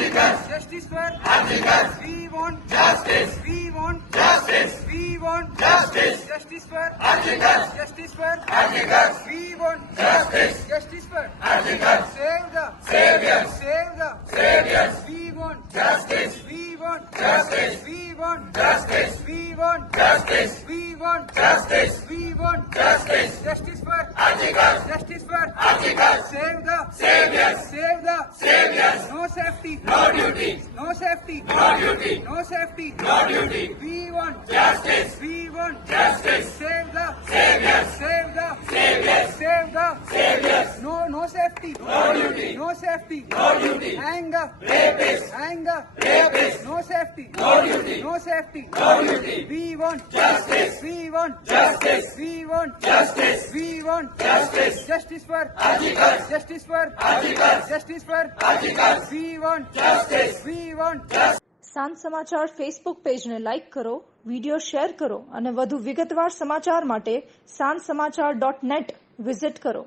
Justice for Archicals. We want justice. We want justice. We want justice. Justice for Archicals. Justice for Archicals. We want justice. Justice for Archicals. Save the saviors. Save the saviors. We want justice. We want justice. We want justice. We want justice. We want justice. We want justice. Justice for Archicals. Justice for Archicals. Save the saviors. Save the saviors. No safety. No duty. No safety. No duty. No safety. No duty. We want justice. We want justice. Save the saviors. Save the saviors. Save the saviors. No safety. No duty. No safety. No duty. Anger. Rapists. Anger. Rapists. No safety. No duty. No safety. No duty. We want justice. We want justice. We want justice. We want justice. Justice for Archicals. Justice for Archicals. Justice for Archicals. We want justice. We want justice. સાંજ સમાચાર Facebook પેજને like કરો, video share કરો અને વધુ વિગતવાર સમાચાર માટે sanssamachar.net વિઝિટ કરો.